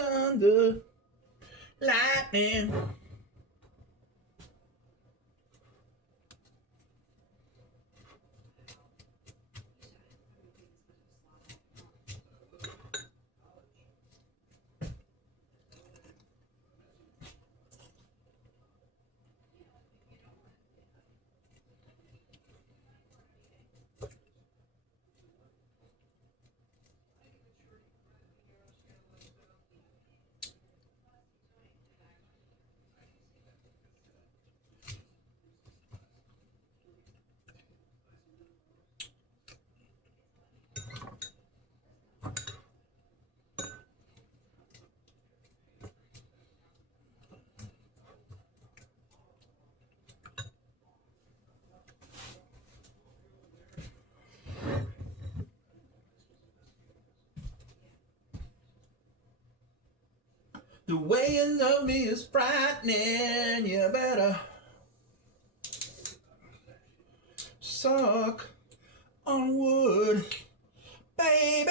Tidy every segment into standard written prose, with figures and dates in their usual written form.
thunder, lightning. The way you love me is frightening. You better suck on wood, baby.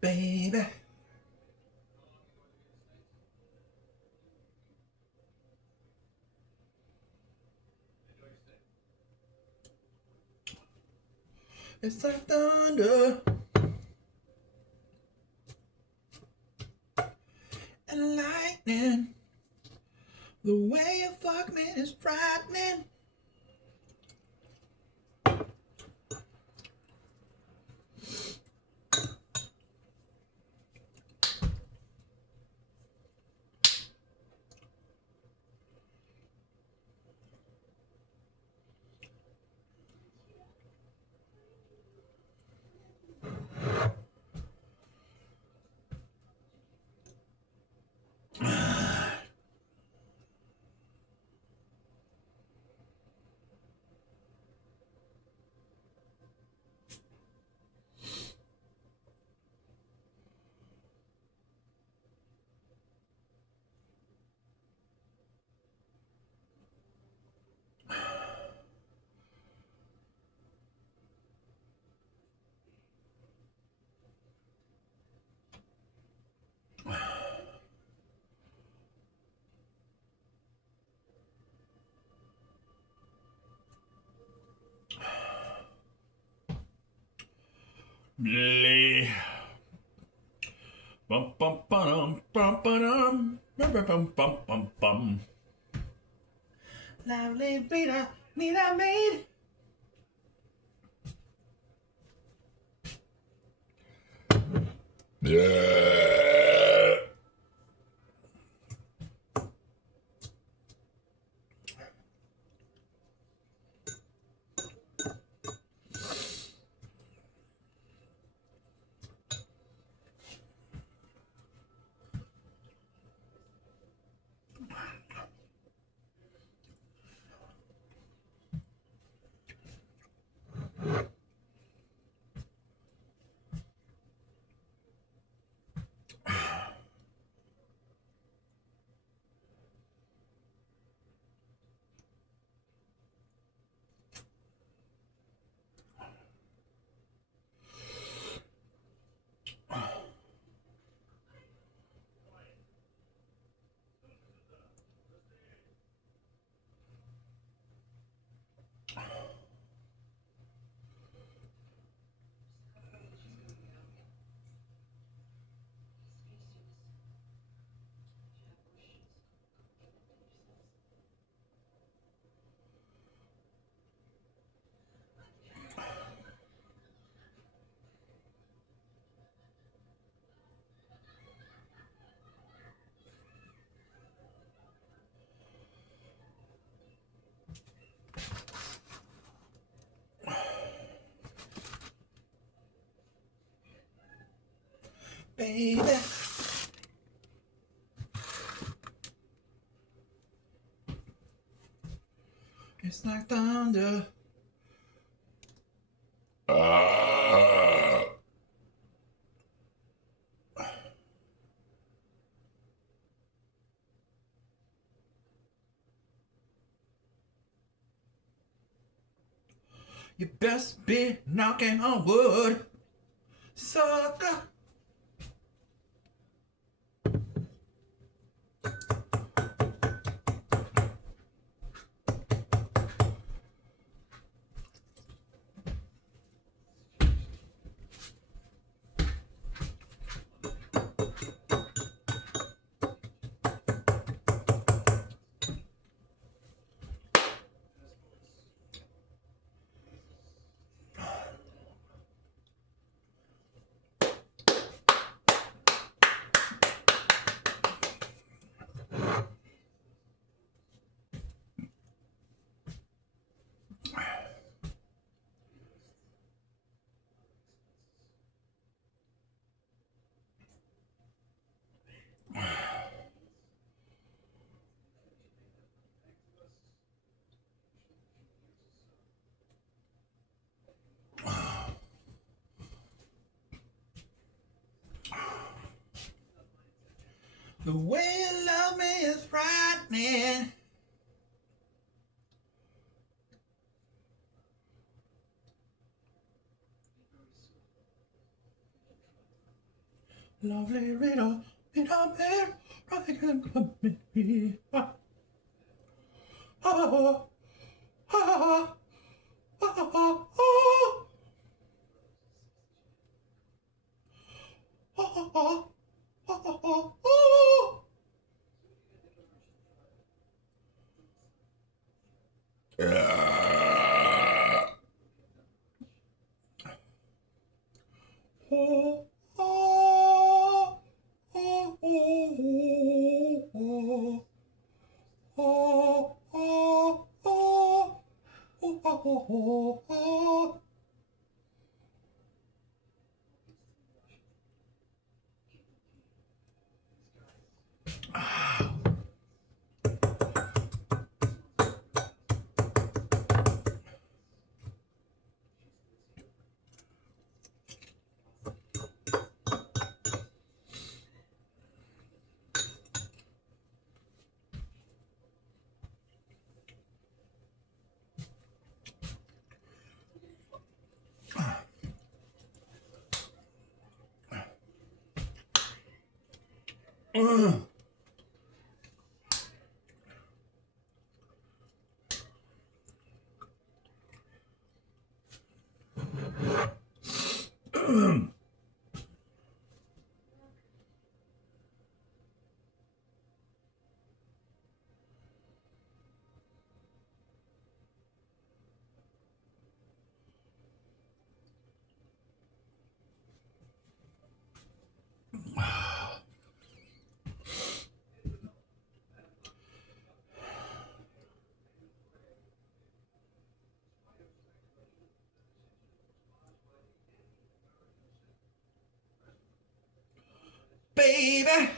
Baby. It's like thunder and lightning. The way you fuck me is frightening. Bleh. Bum bum bum bum bum bum bum bum bum bum. Lovely Rita, Nina made. Yeah. baby. It's like thunder. You best be knocking on wood, sucker. The way you love me is frightening. Lovely little man, right in me. Ah, ah, ah, ah, ah, ah. Baby.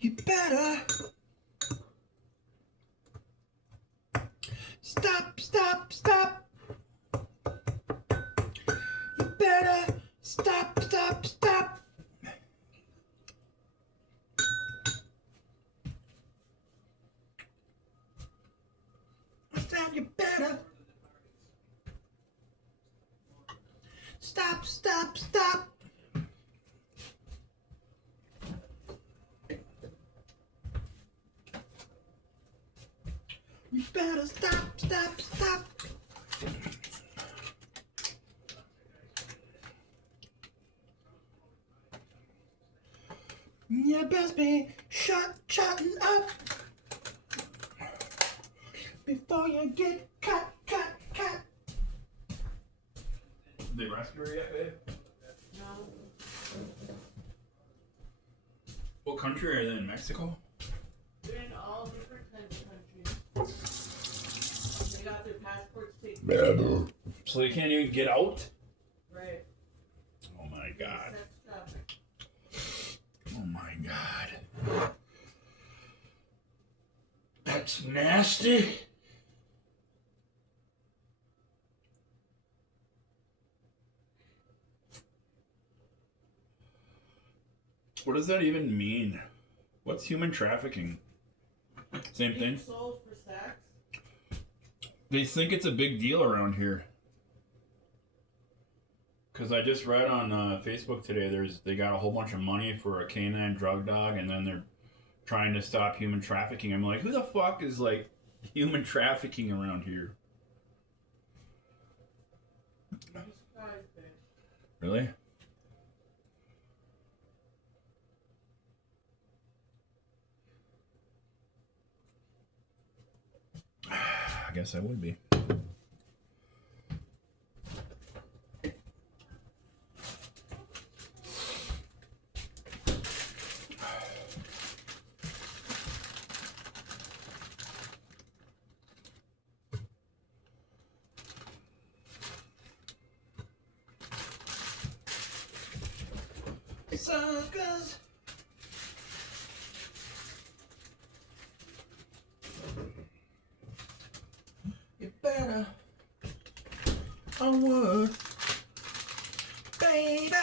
You better stop. You better stop. Understand? You better stop. better stop, stop, stop. You best be shutting up before you get cut. They rescue her yet, babe? No. What country are they in? Mexico? They're in all different kinds of countries. They got their passports taken. So they can't even get out? Right. Oh my god. Sex traffic. Oh my god. That's nasty. What does that even mean? What's human trafficking? Same thing? Sold for sex? They think it's a big deal around here. Because I just read on Facebook today, they got a whole bunch of money for a canine drug dog, and then they're trying to stop human trafficking. I'm like, who the fuck is like human trafficking around here? I'm surprised, babe. Really? I guess I would be. Suckers. You better. I would. Baby.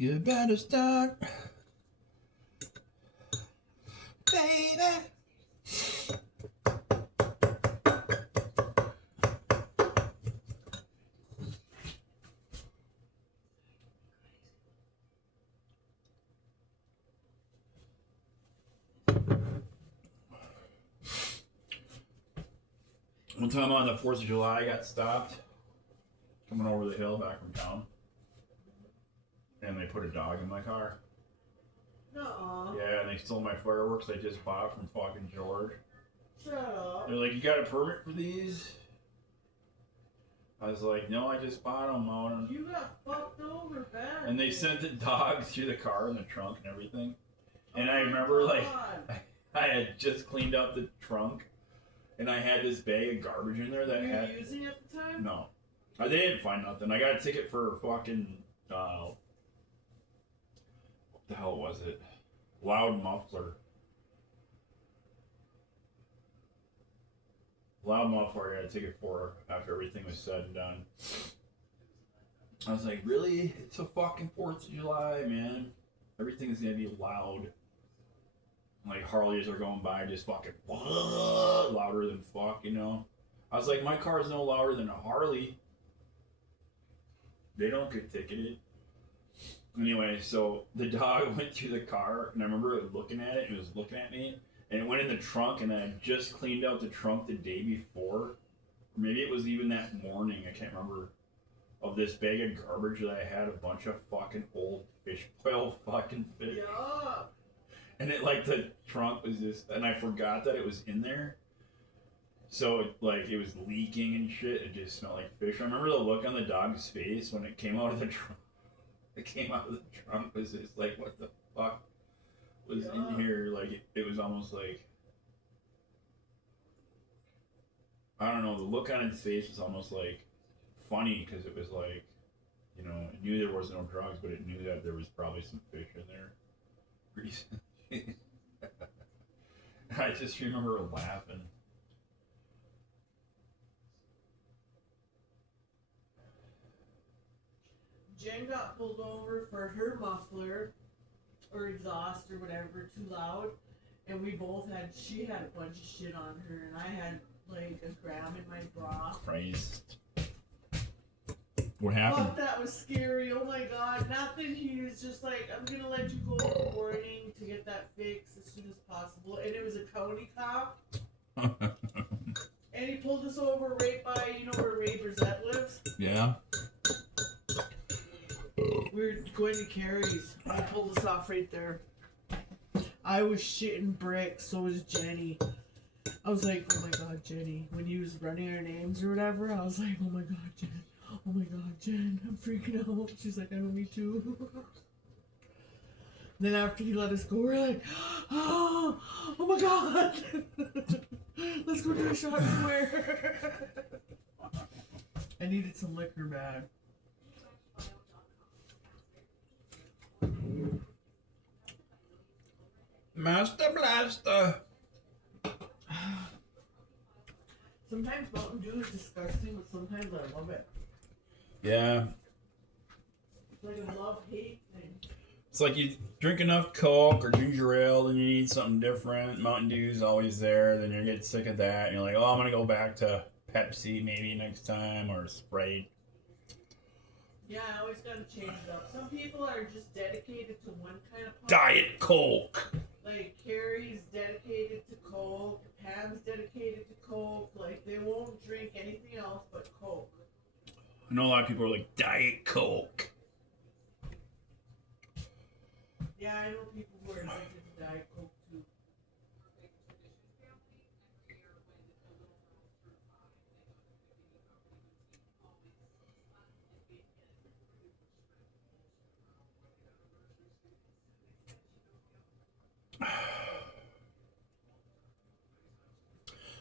You better start, baby. One time on the 4th of July, I got stopped coming over the hill back from town. And they put a dog in my car. Nuh-uh. Yeah, and they stole my fireworks I just bought from fucking George. Shut up. They're like, you got a permit for these? I was like, no, I just bought them out. You got fucked over bad. And they sent the dog through the car and the trunk and everything. And I remember, like, I had just cleaned up the trunk. And I had this bag of garbage in there that Were had... you using it at the time? No. They didn't find nothing. I got a ticket for fucking... what the hell was it? Loud muffler. Loud muffler I got a ticket for after everything was said and done. I was like, really? It's a fucking 4th of July, man. Everything's gonna be loud. Like Harleys are going by just fucking louder than fuck, you know? I was like, my car's no louder than a Harley. They don't get ticketed. Anyway, so the dog went through the car, and I remember it looking at it, and it was looking at me, and it went in the trunk, and I had just cleaned out the trunk the day before. Or maybe it was even that morning, I can't remember, of this bag of garbage that I had a bunch of fucking old fish oil fucking fish. Yeah. And it, like, the trunk was just, and I forgot that it was in there. So, it was leaking and shit. It just smelled like fish. I remember the look on the dog's face when it came out of the trunk. It came out of the trunk was just like, what the fuck was in here? Like, it was almost like, I don't know, the look on its face was almost like funny because it was like, You know, it knew there was no drugs, but it knew that there was probably some fish in there. Recently. I just remember laughing. Jen got pulled over for her muffler or exhaust or whatever too loud, and we both had. She had a bunch of shit on her, and I had like a gram in my bra. Christ. What happened? Fuck, that was scary. Oh my god, nothing. He was just like, I'm gonna let you go in the morning to get that fixed as soon as possible. And it was a county cop. And he pulled us over right by, you know where Ray Brissette lives? Yeah. We were going to Carrie's. He pulled us off right there. I was shitting bricks, so was Jenny. I was like, oh my god, Jenny. When he was running our names or whatever, I was like, oh my god, Jen. Oh my god, Jen, I'm freaking out. She's like, I know, me too. Then after he let us go, we're like, oh my god. Let's go do a shot somewhere. I needed some liquor bad. Master Blaster. Sometimes Mountain Dew is disgusting, but sometimes I love it. Yeah. It's like a love-hate thing. It's like you drink enough Coke or ginger ale, then you need something different. Mountain Dew's always there. Then you get sick of that, and you're like, oh, I'm gonna go back to Pepsi maybe next time or Sprite. Yeah, I always gotta change it up. Some people are just dedicated to one kind of pop. Diet Coke. Like Carrie's dedicated to Coke, Pam's dedicated to Coke. Like they won't drink anything else but Coke. I know a lot of people are like Diet Coke. Yeah, I know people who are addicted to Diet Coke too.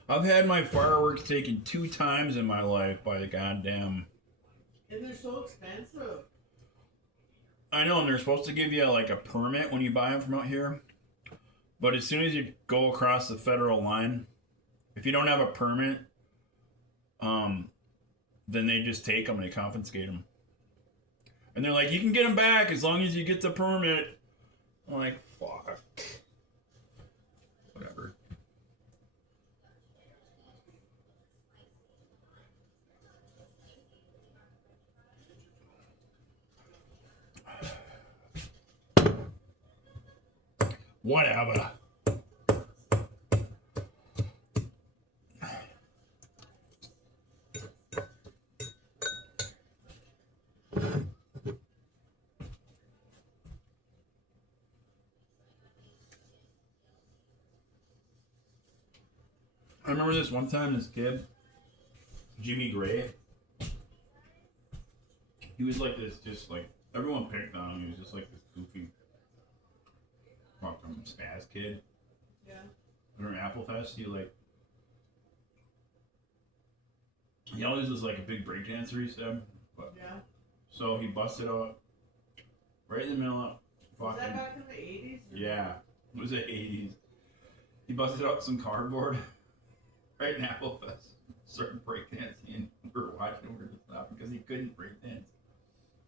I've had my fireworks taken 2 times in my life by the goddamn. And they're so expensive. I know, and they're supposed to give you like a permit when you buy them from out here. But as soon as you go across the federal line, if you don't have a permit, then they just take them and they confiscate them. And they're like, you can get them back as long as you get the permit. I'm like, fuck. Whatever. Whatever. I remember this one time, this kid, Jimmy Gray, he was like this, just like, everyone picked on him. He was just like this goofy, fucking spaz kid. Yeah. During Applefest, he always was like a big breakdancer, he said. But, Yeah. so he busted out right in the middle of Was that fucking, back in the 80s? yeah, it was the 80s. He busted out some cardboard right in Applefest, started breakdancing, and we were watching over the top because he couldn't breakdance.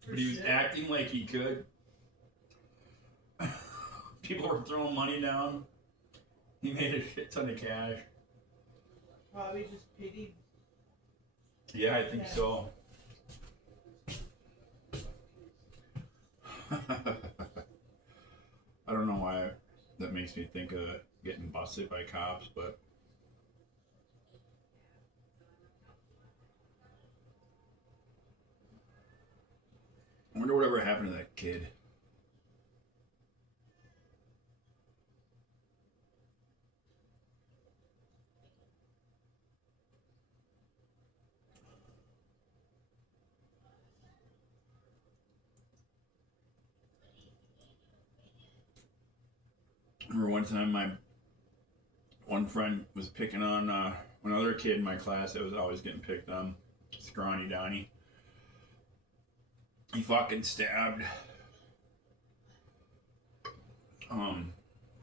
But he was acting like he could. People were throwing money down. He made a shit ton of cash. Probably just pitied. Yeah, I think so. I don't know why that makes me think of getting busted by cops, but I wonder whatever happened to that kid. I remember one time my one friend was picking on another kid in my class that was always getting picked on, Scrawny Donnie. he fucking stabbed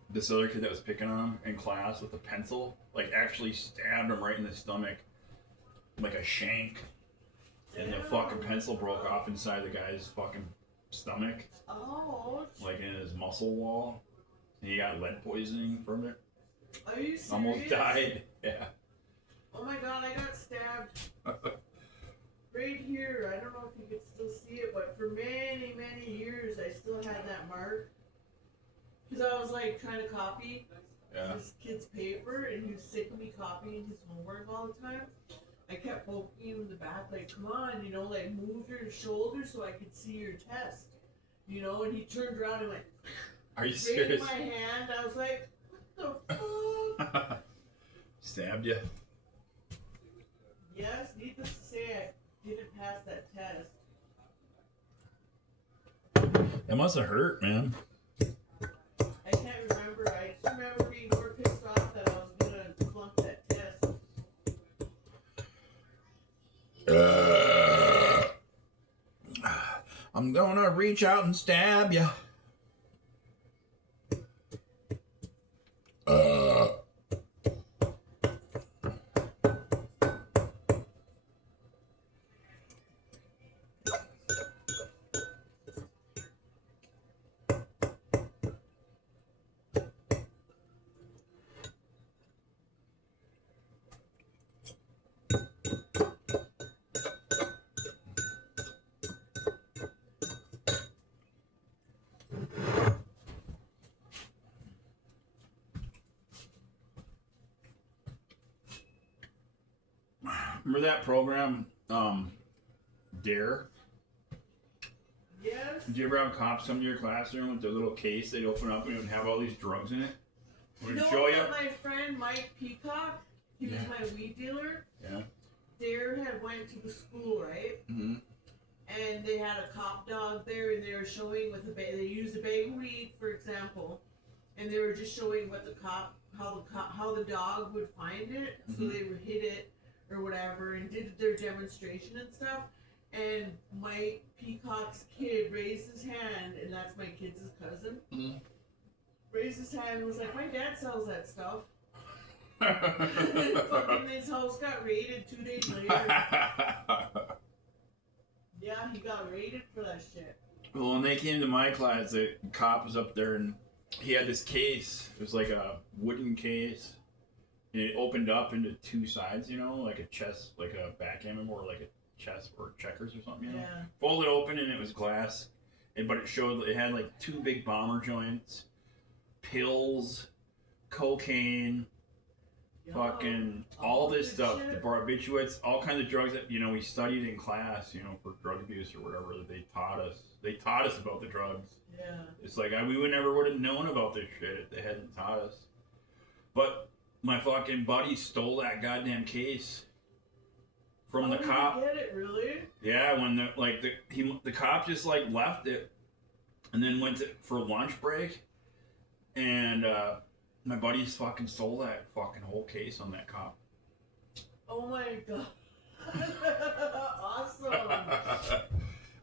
this other kid that was picking on him in class with a pencil. Like actually stabbed him right in the stomach, like a shank. And the fucking pencil broke off inside the guy's fucking stomach. Oh. Like in his muscle wall. And he got lead poisoning from it. Are you serious? Almost died. Yeah. Oh my god, I got stabbed. Right here. I don't know if you could still see it, but for many, many years I still had that mark. Because I was like trying to copy this kid's paper, and he was sick of me copying his homework all the time. I kept poking him in the back, like, come on, you know, like, move your shoulder so I could see your test. You know, and he turned around and went, are you right serious? in my hand. I was like, what the fuck? Stabbed you? Yes, needless to say, I didn't pass that test. It must have hurt, man. I can't remember. I just remember being more pissed off that I was gonna flunk that test. I'm gonna reach out and stab you. Remember that program, Dare? Yes. Did you ever have cops come to your classroom with their little case they'd open up and it would have all these drugs in it? Would it show you? My friend Mike Peacock, he was my weed dealer. Yeah. Dare had went to the school, right? Mm-hmm. And they had a cop dog there, and they were showing with they used a bag of weed, for example, and they were just showing what how the dog would find it. So they would hit it or whatever, and did their demonstration and stuff. And Mike Peacock's kid raised his hand, and that's my kid's cousin. Mm-hmm. Raised his hand and was like, "My dad sells that stuff." And fucking his house got raided 2 days later. Yeah, he got raided for that shit. Well, when they came to my class, the cop was up there and he had this case. It was like a wooden case. And it opened up into two sides, you know, like a chess, like a backgammon or like a chess or checkers or something, you know. Yeah. Folded open and it was glass. But it showed, it had like 2 big bomber joints, pills, cocaine, fucking all this stuff, the barbiturates, all kinds of drugs that, you know, we studied in class, you know, for drug abuse or whatever, that they taught us. They taught us about the drugs. Yeah. It's like, we would never would have known about this shit if they hadn't taught us. But my fucking buddy stole that goddamn case from the cop. Did you get it, really? Yeah, when the cop just like left it and then went for lunch break, and my buddies fucking stole that fucking whole case on that cop. Oh my god. Awesome.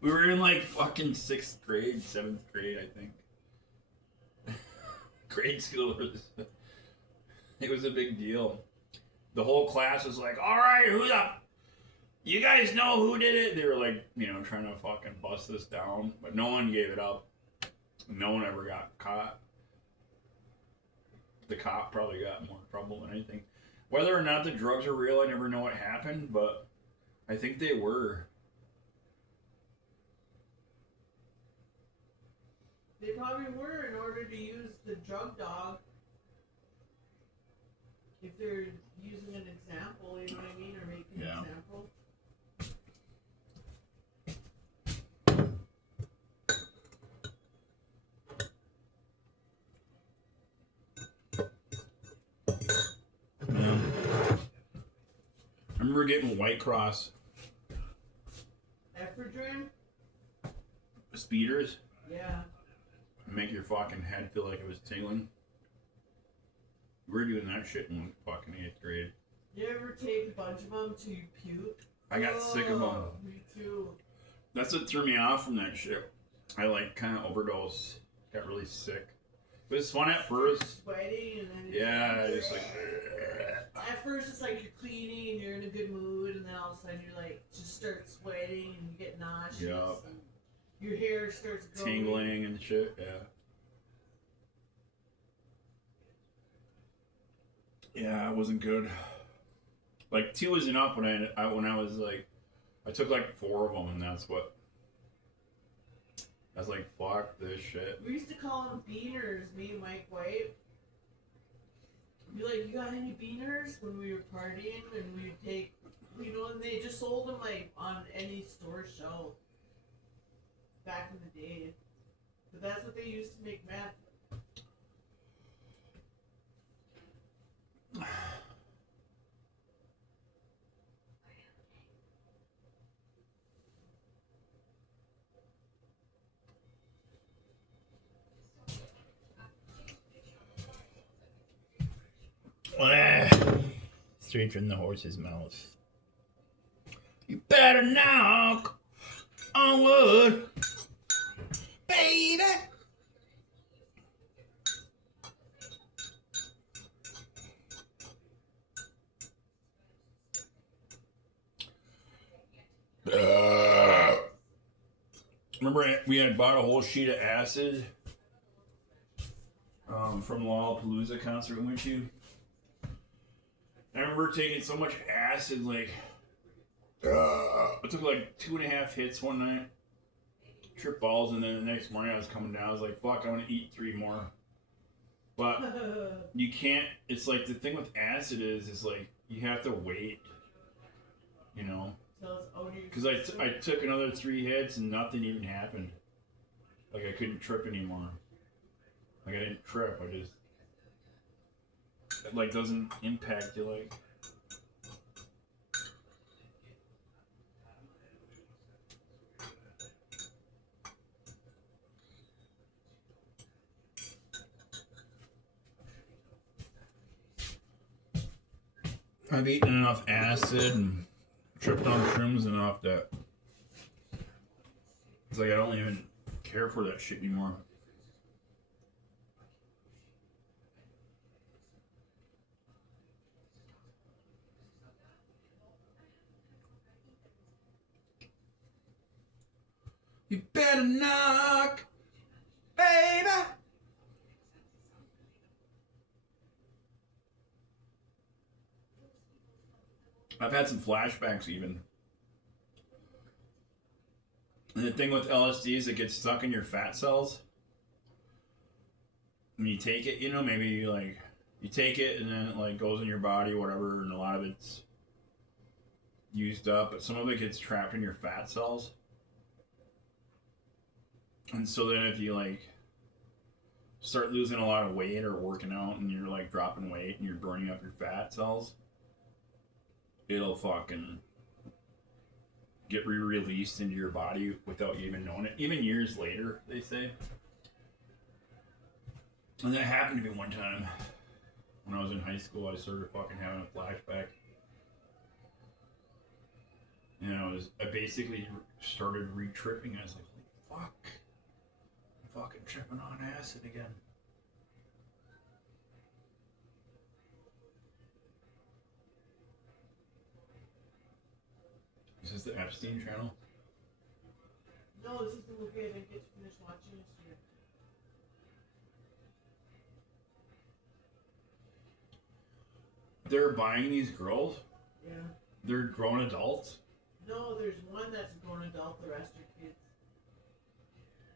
We were in like fucking 6th grade, 7th grade, I think. Grade schoolers. It was a big deal. The whole class was like, alright, you guys know who did it? They were like, you know, trying to fucking bust this down, but no one gave it up. No one ever got caught. The cop probably got more trouble than anything. Whether or not the drugs are real, I never know what happened, but I think they were. They probably were in order to use the drug dog. If they're using an example, you know what I mean, or making an example. I remember getting White Cross. Ephedrine? Speeders. Yeah. Make your fucking head feel like it was tingling. We were doing that shit in fucking 8th grade. You ever take a bunch of them till you puke? I got sick of them. Me too. That's what threw me off from that shit. I like kind of overdosed. Got really sick. But it's fun at first. Sweating and then Yeah, just like. At first it's like you're cleaning and you're in a good mood, and then all of a sudden you're like just start sweating and you get nauseous. Yep. And your hair starts going. Tingling and shit. Yeah. Yeah, it wasn't good. Like 2 was enough when I was like, I took like 4 of them, and that's what. I was like, fuck this shit. We used to call them beaners, me and Mike White. Be like, you got any beaners? When we were partying, and we would take, you know, and they just sold them like on any store shelf back in the day. But that's what they used to make meth. Straight from the horse's mouth. You better knock on wood, baby. Remember we had bought a whole sheet of acid from the Lollapalooza concert we went to. I remember taking so much acid, like I took like 2.5 hits one night, tripped balls, and then the next morning I was coming down. I was like, "Fuck, I'm gonna eat 3 more." But you can't. It's like the thing with acid is like you have to wait, you know. Because I took another 3 hits and nothing even happened. Like I couldn't trip anymore. Like I didn't trip. I just it like doesn't impact you like. I've eaten enough acid and tripped on shrooms enough that it's like I don't even care for that shit anymore. You better knock, baby. I've had some flashbacks even. And the thing with LSD is it gets stuck in your fat cells. When you take it, you know, maybe you take it and then it like goes in your body, whatever, and a lot of it's used up, but some of it gets trapped in your fat cells. And so then if you like start losing a lot of weight or working out and you're like dropping weight and you're burning up your fat cells, it'll fucking get re-released into your body without you even knowing it. Even years later, they say. And that happened to me one time. When I was in high school, I started fucking having a flashback. And I basically started re-tripping. I was like, fuck. I'm fucking tripping on acid again. Is this the Epstein channel? No, this is the movie I didn't get to finish watching this year. They're buying these girls? Yeah. They're grown adults? No, there's one that's a grown adult, the rest are kids.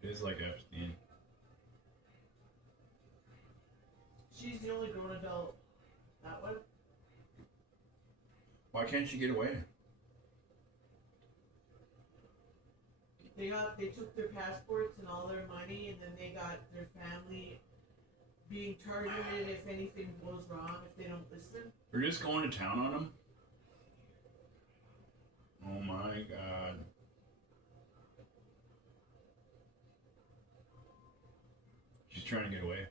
It is like Epstein. She's the only grown adult. That one? Why can't she get away? They took their passports and all their money, and then they got their family being targeted if anything goes wrong, if they don't listen. They're just going to town on them? Oh my god. She's trying to get away.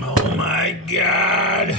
Oh my god.